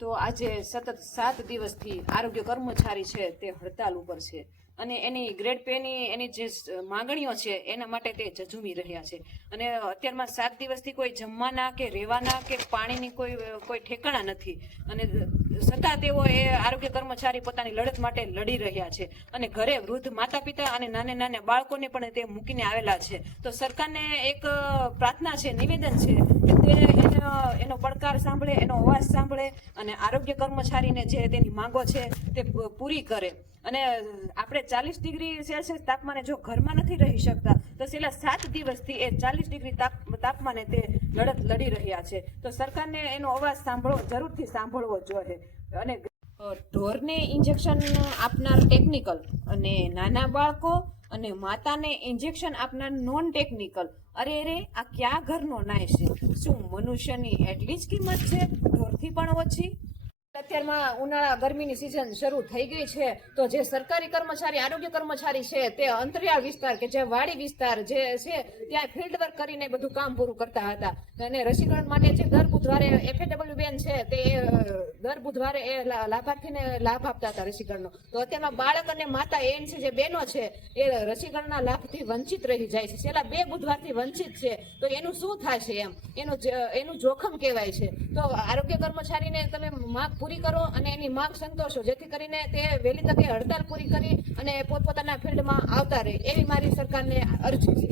તો આજે સતત 7 દિવસથી આરોગ્ય કર્મચારી છે તે હડતાલ ઉપર છે અને એની ગ્રેડ પેની એની જે માંગણીઓ છે એના માટે તે ઝઝૂમી રહ્યા છે અને અત્યારમાં 7 દિવસથી કોઈ જમવાના કે રહેવાના કે પાણીની કોઈ ઠેકાણા નથી અને છતાં તેઓ એ આરોગ્ય કર્મચારી પોતાની લડત માટે લડી રહ્યા છે અને ઘરે વૃદ્ધ માતા પિતા અને નાના બાળકોને પણ તે મૂકીને આવેલા છે. તો સરકારને એક પ્રાર્થના છે, નિવેદન છે કે તે એનો પડકાર સાંભળે, એનો અવાજ સાંભળે અને આરોગ્ય કર્મચારીને જે તેની માંગો છે તે પૂરી કરે. અને આપણે 40 ડિગ્રી સેલ્સિયસ તાપમાને જો ઘરમાં નથી રહી શકતા તો છેલ્લા 7 દિવસથી એ 40 ડિગ્રી તાપમાને તે લડત લડી રહ્યા છે. તો સરકારને એનો અવાજ જરૂરથી સાંભળવો જોઈએ. અને ઢોરને ઇન્જેક્શન આપનાર ટેકનિકલ અને નાના બાળકો અને માતાને ઇન્જેક્શન આપનાર નોન ટેકનિકલ, અરે આ ક્યાં ઘરનો ન્યાય છે? શું મનુષ્યની એટલી જ કિંમત છે, ઢોરથી પણ ઓછી? અત્યારમાં ઉનાળા ગરમીની સિઝન શરૂ થઈ ગઈ છે તો જે સરકારી કર્મચારી આરોગ્ય કર્મચારી છે તે અંતરિયાળ વિસ્તાર કે જે વાડી વિસ્તાર જે છે ત્યાં ફિલ્ડ વર્ક કરીને બધું કામ પૂરું કરતા હતા અને રસીકરણ માટે જે દર બુધવારે FAW બેન છે તે દર બુધવારે એ લાભાર્થીને લાભ આપતા હતા રસીકરણનો. તો અત્યારમાં બાળક અને માતા ANC જે બહેનો છે એ રસીકરણના લાભથી વંચિત રહી જાય છે. છેલ્લા 2 બુધવારથી વંચિત છે. તો એનું શું થાય છે? એનું જોખમ કહેવાય છે. તો આરોગ્ય કર્મચારીને તમે માંગ પૂરી કરો અને એની માંગ સંતોષો, જેથી કરીને તે વહેલી તકે હડતાલ પૂરી કરી અને પોતપોતાના ફિલ્ડમાં આવતા રહે, એવી મારી સરકારને અરજી છે.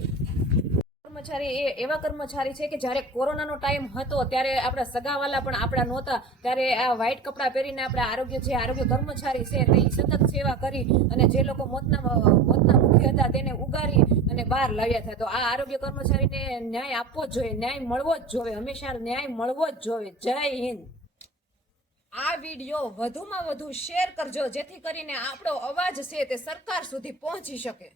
કર્મચારી એ એવા કર્મચારી છે કે જ્યારે કોરોનાનો ટાઈમ હતો ત્યારે આપણા સગાવાલા પણ આપણા નહોતા, ત્યારે આ વ્હાઇટ કપડાં પહેરીને આપણા આરોગ્ય કર્મચારી છે તે સતત સેવા કરી અને જે લોકો મોતના મુખી હતા તેને ઉગારી અને બહાર લાવ્યા હતા. તો આ આરોગ્ય કર્મચારીને ન્યાય આપવો જ જોઈએ, ન્યાય મળવો જ જોઈએ, હંમેશા ન્યાય મળવો જ જોઈએ. જય હિન્દ. આ વિડીયો વધુમાં વધુ શેર કરજો જેથી કરીને આપણો અવાજ છે તે સરકાર સુધી પહોંચી શકે.